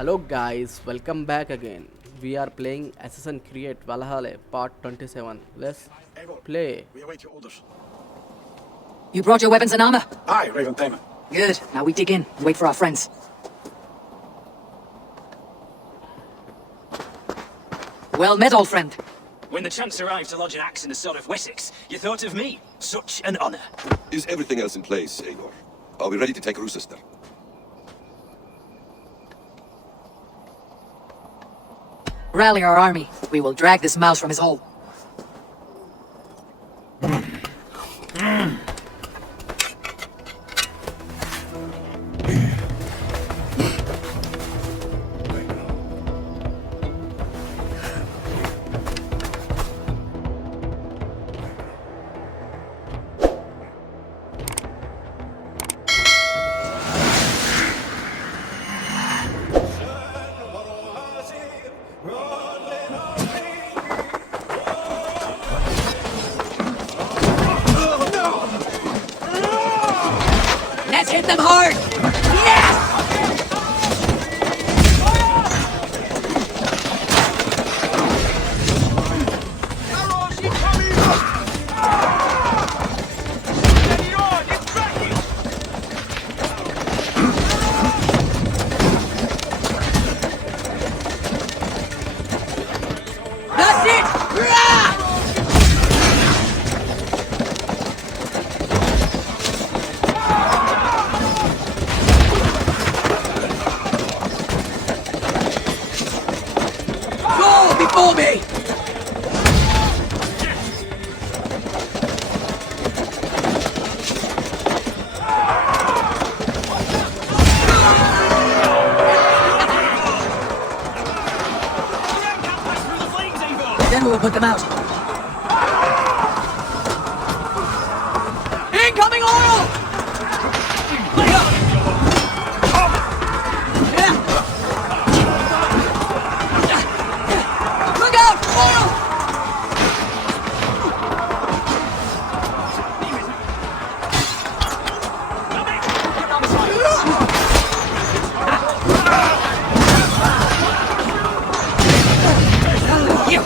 Hello guys, welcome back again. We are playing Assassin's Creed Valhalla Part 27. Let's Eivor, play. we await your orders. You brought your weapons and armor? Aye, Raven Payment. Good. Now we dig in and wait for our friends. Well met, old friend. When the chance arrived to lodge an axe in the sword of Wessex, you thought of me. Such an honor. Is everything else in place, Eivor? Are we ready to take Rochester? Rally our army. We will drag this mouse from his hole. Let's hit them hard! Yes! That's it! Rah! Go before me! Then we will put them out. Incoming oil! Look out! Oil! You!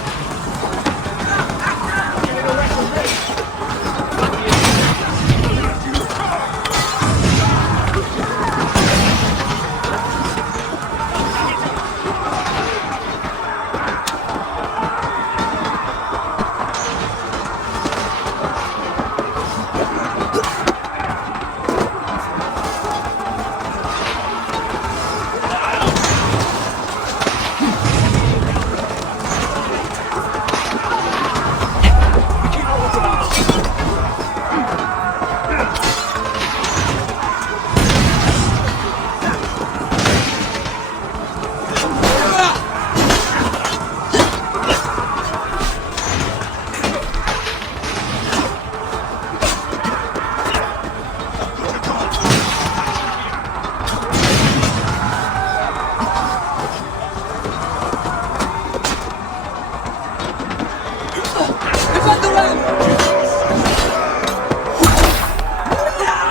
Defend the ramp!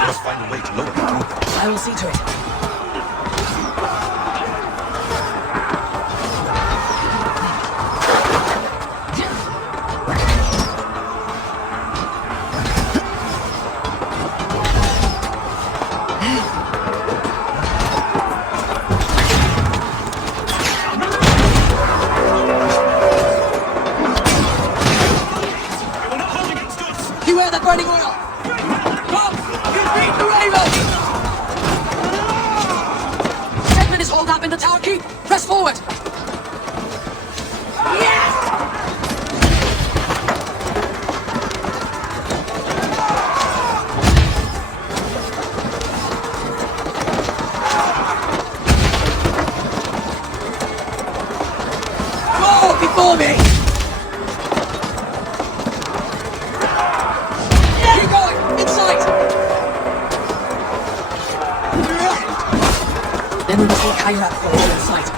Let's find a way to lower the group. I will see to it. Beware that burning oil! Come! You beat the Raven! Tedmund is holed up in the tower keep! Press forward! Yes! Go before me! Keep going! In sight! Then we must look higher up for the in sight.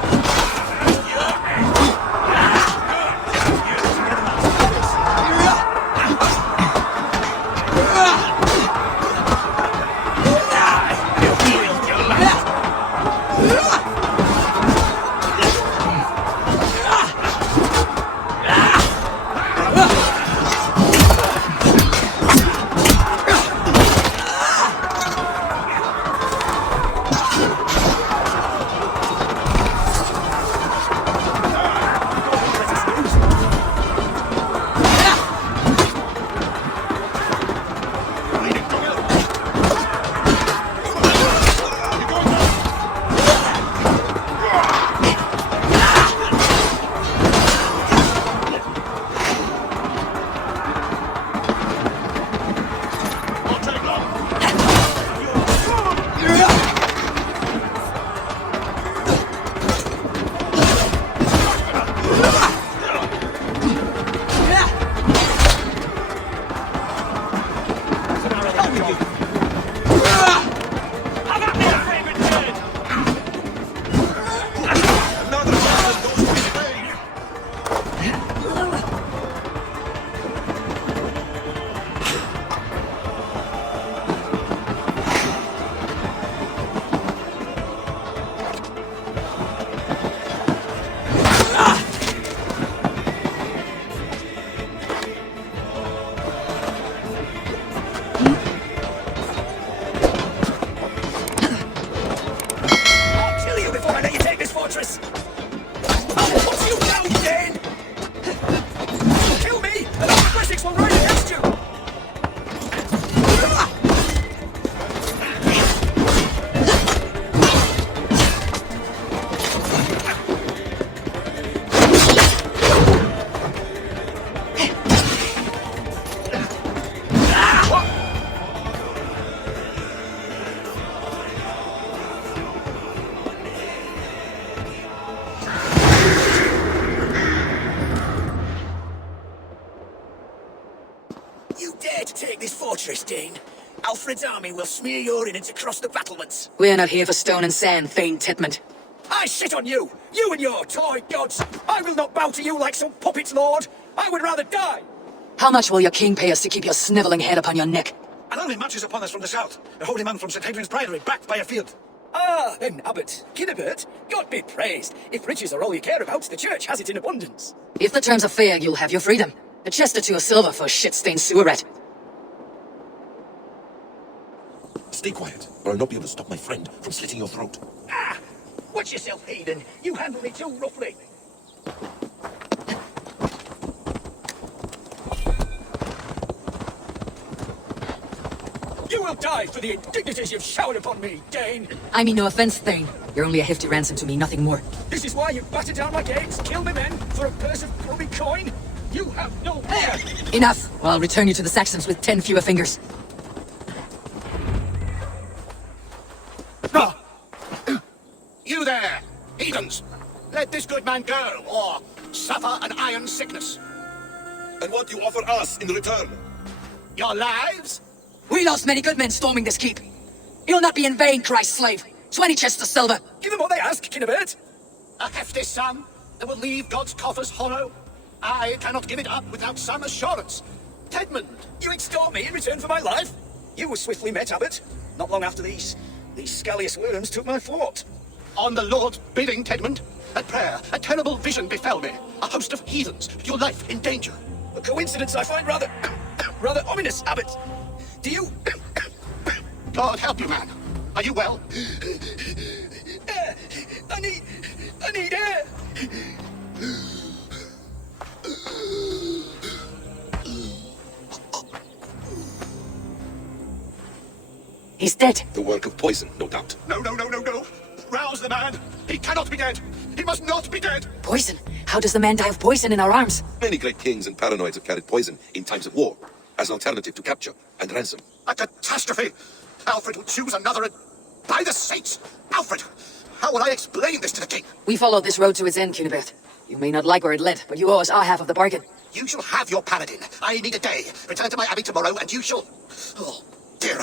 to take this fortress, Dane. Alfred's army will smear your innards across the battlements. We're not here for stone and sand, Thane Tedmund. I sit on you! You and your toy gods! I will not bow to you like some puppet's lord! I would rather die! How much will your king pay us to keep your snivelling head upon your neck? An army marches upon us from the south. A holy man from St. Hadrian's Priory, backed by a field. Ah, an abbot. Kidnap, God be praised. If riches are all you care about, the church has it in abundance. If the terms are fair, you'll have your freedom. A chest or two of silver for a shit-stained sewer rat. Stay quiet, or I'll not be able to stop my friend from slitting your throat. Ah! Watch yourself, heathen. You handle me too roughly. You will die for the indignities you've showered upon me, Dane. I mean no offense, Thane. You're only a hefty ransom to me, nothing more. This is why you batter down my gates, kill my men for a purse of crummy coin? You have no fear! Enough, or I'll return you to the Saxons with 10 fewer fingers. You there, heathens! Let this good man go, or suffer an iron sickness. And what do you offer us in return? Your lives? We lost many good men storming this keep. You'll not be in vain, Christ's slave. 20 chests of silver. Give them what they ask, Kinnabert. A hefty sum that will leave God's coffers hollow? I cannot give it up without some assurance. Tedmund, you extort me in return for my life? You were swiftly met, Abbot. Not long after these scallious worms took my fort. On the Lord's bidding, Tedmund. At prayer, a terrible vision befell me. A host of heathens, your life in danger. A coincidence I find rather ominous, Abbot. Do you... God help you, man. Are you well? I need air. He's dead. The work of poison, no doubt. No. Rouse the man. He cannot be dead. He must not be dead. Poison? How does the man die of poison in our arms? Many great kings and paranoids have carried poison in times of war, as an alternative to capture and ransom. A catastrophe. Alfred will choose another and... By the saints! Alfred! How will I explain this to the king? We followed this road to its end, Cunibert. You may not like where it led, but you owe us our half of the bargain. You shall have your paladin. I need a day. Return to my abbey tomorrow and you shall... Oh dear.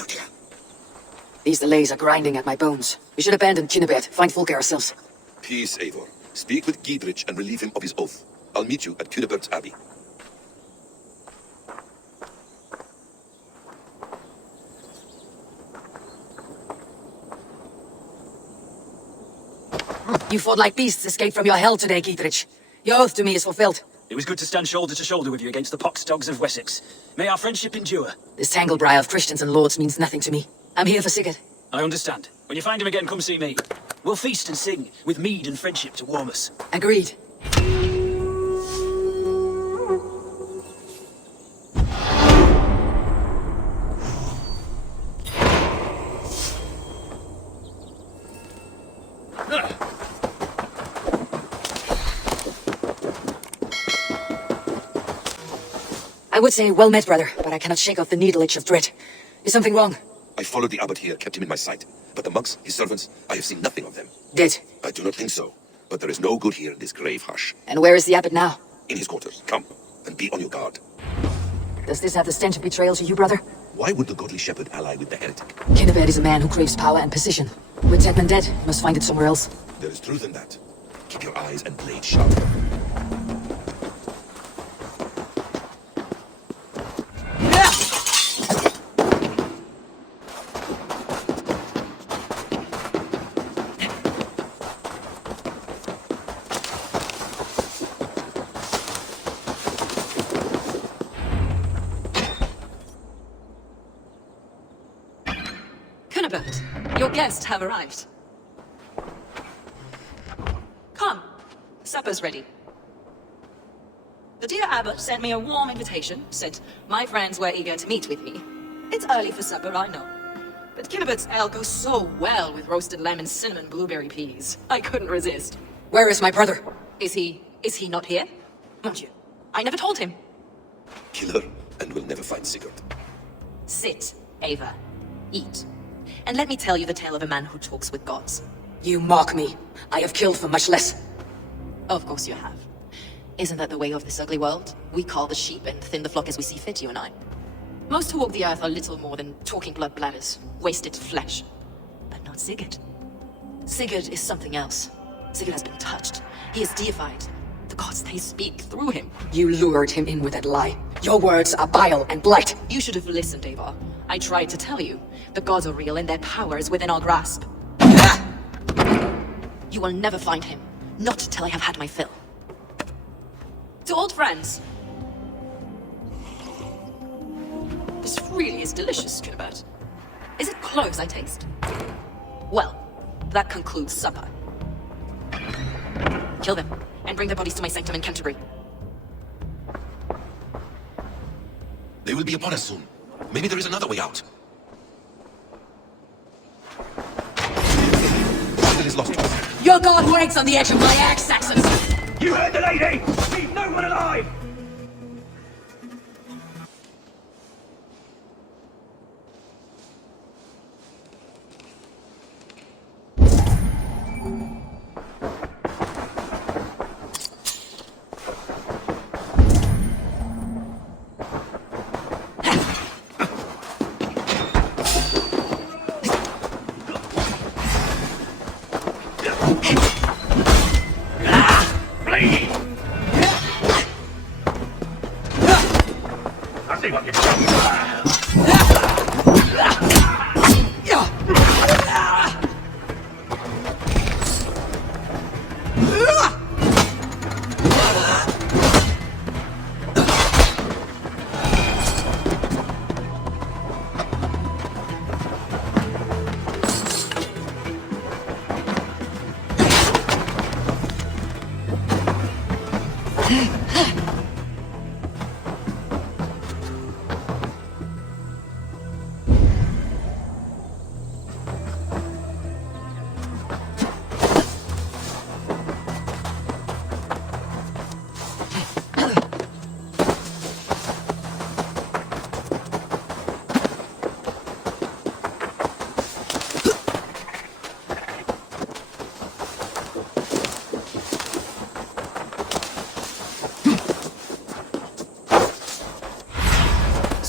These delays are grinding at my bones. We should abandon Cunibert, find Fulke ourselves. Peace, Eivor. Speak with Giedrich and relieve him of his oath. I'll meet you at Cunebert's Abbey. You fought like beasts escaped from your hell today, Giedrich. Your oath to me is fulfilled. It was good to stand shoulder to shoulder with you against the pox dogs of Wessex. May our friendship endure. This tangled briar of Christians and lords means nothing to me. I'm here for Sigurd. I understand. When you find him again, come see me. We'll feast and sing, with mead and friendship to warm us. Agreed. I would say, well met, brother, but I cannot shake off the needle itch of dread. Is something wrong? I followed the abbot here, kept him in my sight. But the monks, his servants, I have seen nothing of them. Dead. I do not think so. But there is no good here in this grave hush. And where is the abbot now? In his quarters. Come, and be on your guard. Does this have the stench of betrayal to you, brother? Why would the godly shepherd ally with the heretic? Kinnabed is a man who craves power and position. With Tedmund dead, he must find it somewhere else. There is truth in that. Keep your eyes and blade sharp. Your guests have arrived. Come, supper's ready. The dear abbot sent me a warm invitation, said my friends were eager to meet with me. It's early for supper, I know. But Kinnabert's ale goes so well with roasted lamb and cinnamon blueberry peas. I couldn't resist. Where is my brother? Is he not here? Mon Dieu, I never told him. Kill her, and we'll never find Sigurd. Sit, Eivor. Eat. And let me tell you the tale of a man who talks with gods. You mock me. I have killed for much less. Of course you have. Isn't that the way of this ugly world? We call the sheep and thin the flock as we see fit, you and I. Most who walk the earth are little more than talking blood bladders, wasted flesh. But not Sigurd. Sigurd is something else. Sigurd has been touched. He is deified. The gods, they speak through him. You lured him in with that lie. Your words are bile and blight. You should have listened, Eivor. I tried to tell you. The gods are real and their power is within our grasp. You will never find him. Not till I have had my fill. To old friends. This really is delicious, Tryggrs. Is it cloves I taste? Well, that concludes supper. Kill them, and bring their bodies to my sanctum in Canterbury. They will be upon us soon. Maybe there is another way out. London is lost to us. Your god waits on the edge of my axe, Saxons! You heard the lady! Leave no one alive!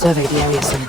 Survey the area soon.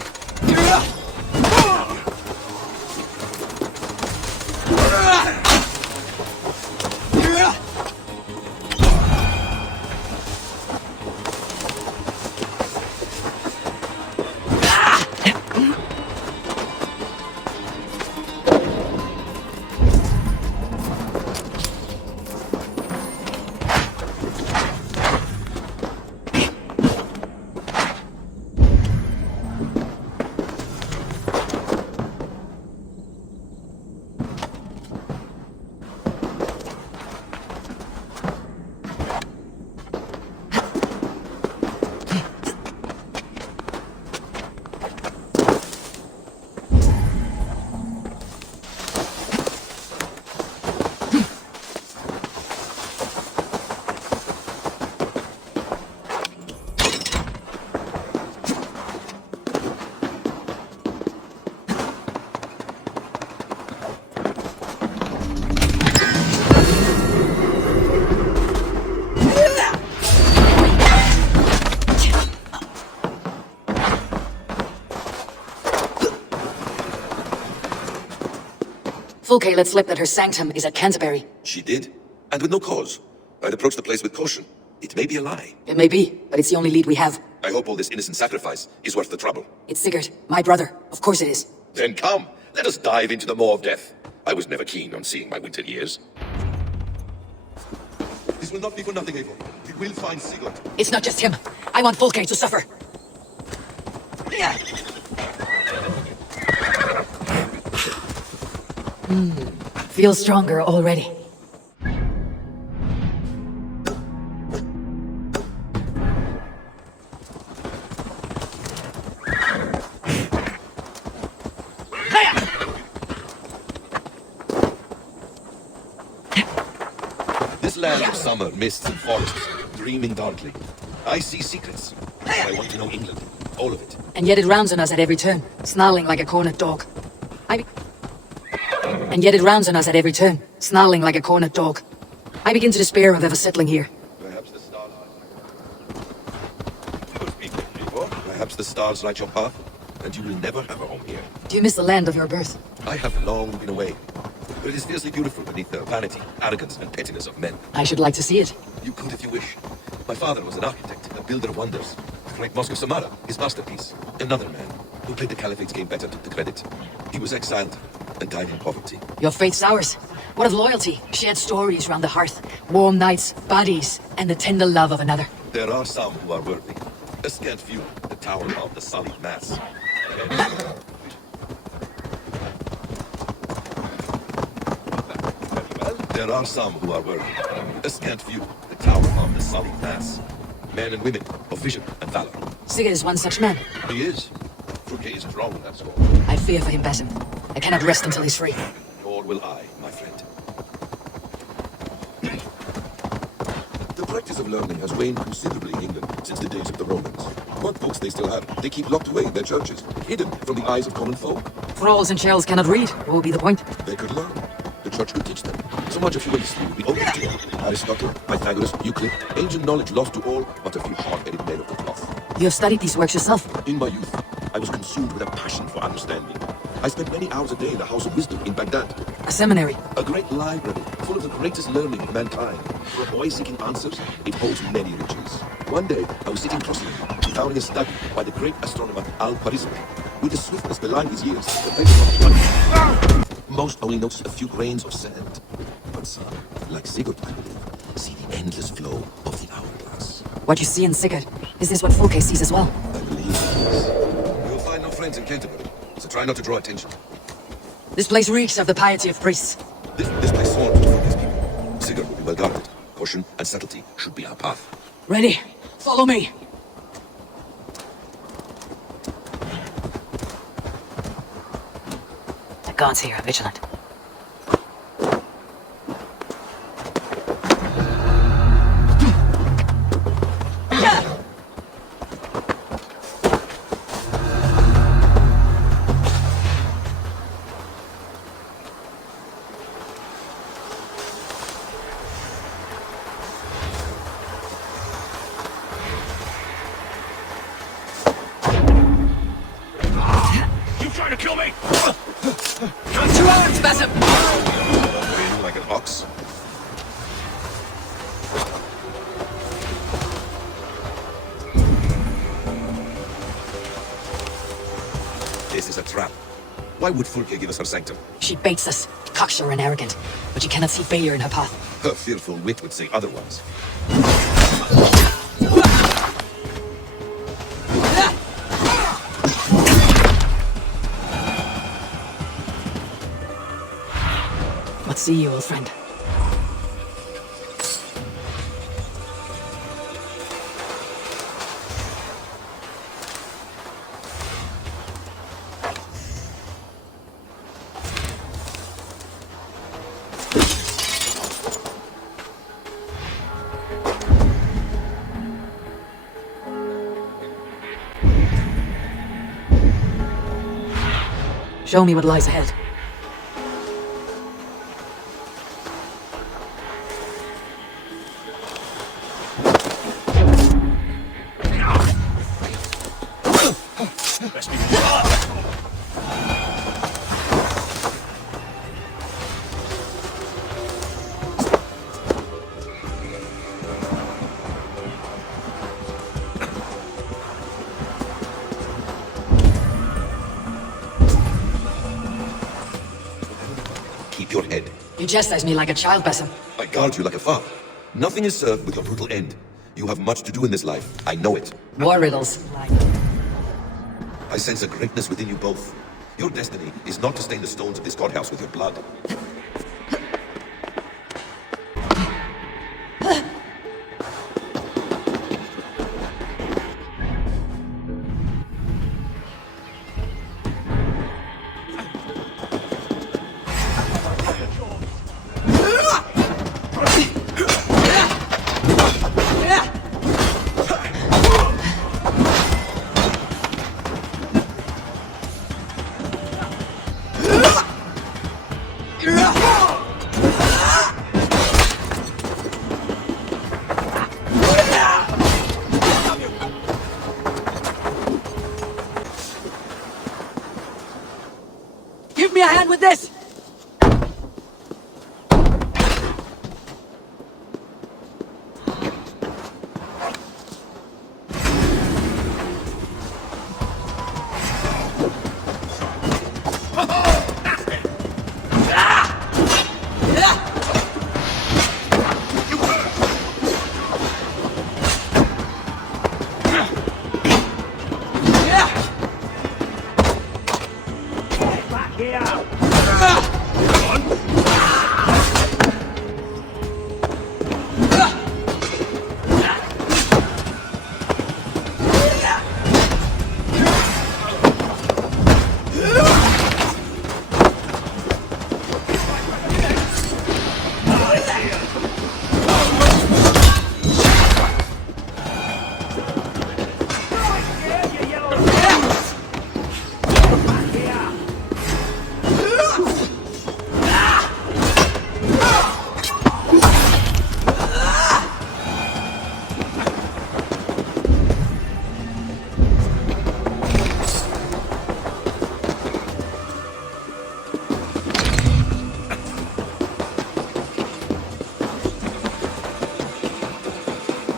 Fulke let slip that her sanctum is at Canterbury. She did, and with no cause. I'd approach the place with caution. It may be a lie. It may be, but it's the only lead we have. I hope all this innocent sacrifice is worth the trouble. It's Sigurd, my brother. Of course it is. Then come, let us dive into the maw of death. I was never keen on seeing my winter years. This will not be for nothing, Eivor. We will find Sigurd. It's not just him. I want Fulke to suffer. Feels stronger already. This land of summer, mists and forests, dreaming darkly. I see secrets. I want to know England. All of it. And yet it rounds on us at every turn, snarling like a cornered dog. And yet it rounds on us at every turn, snarling like a cornered dog. I begin to despair of ever settling here. Perhaps the starlight. Good speaking, Eivor. Perhaps the stars light your path, and you will never have a home here. Do you miss the land of your birth? I have long been away, but it is fiercely beautiful beneath the vanity, arrogance, and pettiness of men. I should like to see it. You could if you wish. My father was an architect, a builder of wonders. The great Mosque of Samarra, his masterpiece. Another man, who played the Caliphate's game better, took the credit. He was exiled and died in poverty. Your faith's ours. What of loyalty? Shared stories round the hearth. Warm nights, bodies, and the tender love of another. There are some who are worthy. A scant few, the tower of the sullied mass. There are some who are worthy. A scant few, the tower of the sullied mass. Men and women of vision and valor. Sigurd is one such man. He is. Fruge isn't wrong in that score. I fear for him, Basim. I cannot rest until he's free. Nor will I, my friend. The practice of learning has waned considerably in England since the days of the Romans. What books they still have, they keep locked away in their churches, hidden from the eyes of common folk. Thralls and churls cannot read. What would be the point? They could learn. The church could teach them. So much of human history would be open to them. Aristotle, Pythagoras, Euclid, ancient knowledge lost to all but a few hard-headed men of the cloth. You have studied these works yourself. In my youth, I was consumed with a passion for understanding. I spent many hours a day in the House of Wisdom in Baghdad. A seminary. A great library full of the greatest learning of mankind. For a boy seeking answers, it holds many riches. One day, I was sitting crossly, devouring a study by the great astronomer Al-Khwarizmi. With the swiftness belying his years, the paper most only notice a few grains of sand. But some, like Sigurd, I believe, see the endless flow of the hourglass. What you see in Sigurd, is this what Fulke sees as well? I believe it is. You'll find no friends in Canterbury, so try not to draw attention. This place reeks of the piety of priests. This place swarms with Fulke's people. Sigurd will be well guarded. Caution and subtlety should be our path. Ready? Follow me. The guards here are vigilant. You trying to kill me? To arms, Basim! Braying like an ox. This is a trap. Why would Fulke give us her sanctum? She baits us, cocksure and arrogant, but you cannot see failure in her path. Her fearful wit would say otherwise. What see you, old friend? Show me what lies ahead. Best be Keep your head. You chastise me like a child, Basim. I guard you like a father. Nothing is served with your brutal end. You have much to do in this life. I know it. War riddles. I sense a greatness within you both. Your destiny is not to stain the stones of this courthouse with your blood. Ugh! with this!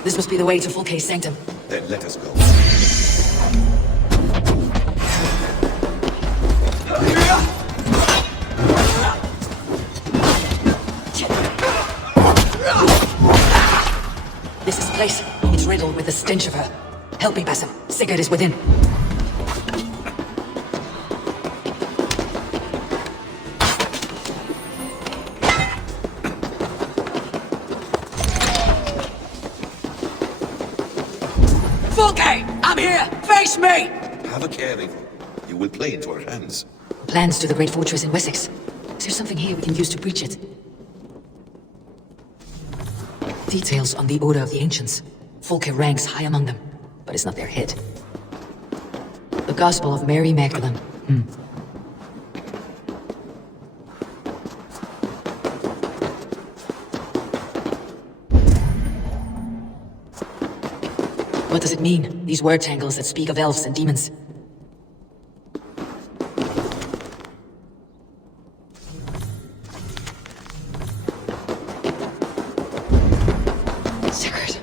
This must be the way to Fulke's sanctum. Then let us go. This is the place. It's riddled with the stench of her. Help me, Basim. Sigurd is within. Fulke! I'm here! Face me! Have a care, Eivor. You will play into our hands. Plans to the great fortress in Wessex. Is there something here we can use to breach it? Details on the Order of the Ancients. Fulke ranks high among them, but it's not their head. The Gospel of Mary Magdalene. What does it mean, these word tangles that speak of elves and demons? Sigurd.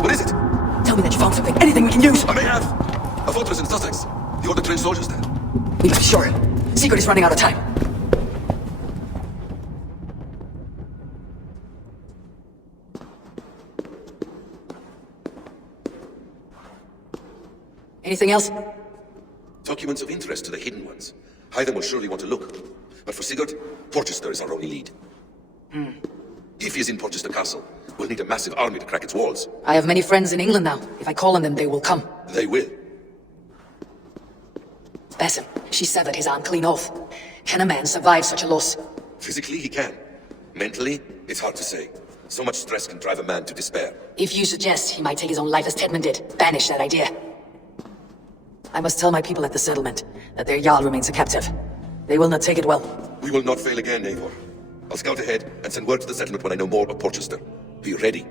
What is it? Tell me that you found something. Anything we can use. I may have. A fortress in Sussex. The Order trained soldiers there. We must be sure. Sigurd is running out of time. Anything else? Documents of interest to the hidden ones. Hyden will surely want to look. But for Sigurd, Porchester is our only lead. If he is in Porchester Castle, we'll need a massive army to crack its walls. I have many friends in England now. If I call on them, they will come. They will. Basim, she severed his arm clean off. Can a man survive such a loss? Physically, he can. Mentally, it's hard to say. So much stress can drive a man to despair. If you suggest he might take his own life as Tedmund did, banish that idea. I must tell my people at the settlement that their Jarl remains a captive. They will not take it well. We will not fail again, Eivor. I'll scout ahead and send word to the settlement when I know more of Porchester. Be ready.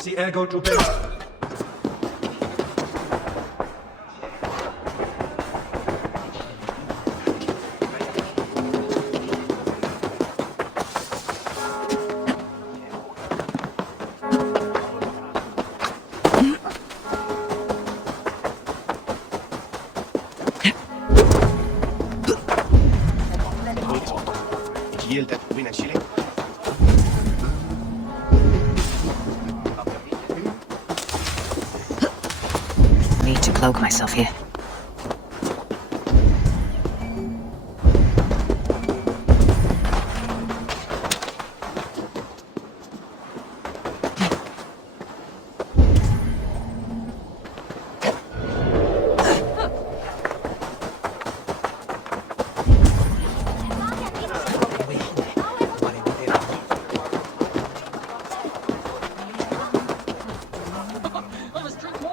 Si ego to be. cloak myself here.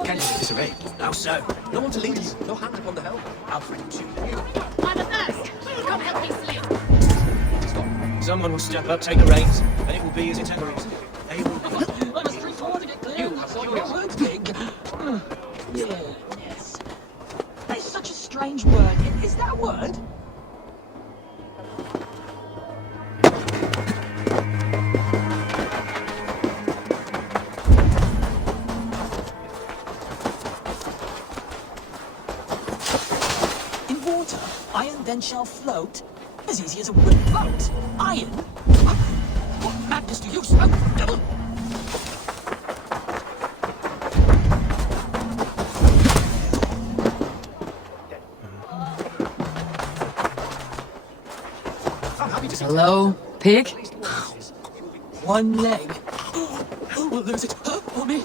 Can you see disarray? How so? No one to lead you. No hand upon the helm. Alfred and Jude. I'm athirst. Come help me sleep. Someone will step up, take the reins, and it will be as it ever is. They will be. I must drink water to get clear. You have your words, pig. Yes. That's such a strange word. Is that a word? In water, iron then shall float as easy as a wooden boat. Iron? What madness do you smoke, devil? Hello, pig? One leg. Who will lose it? Her or me?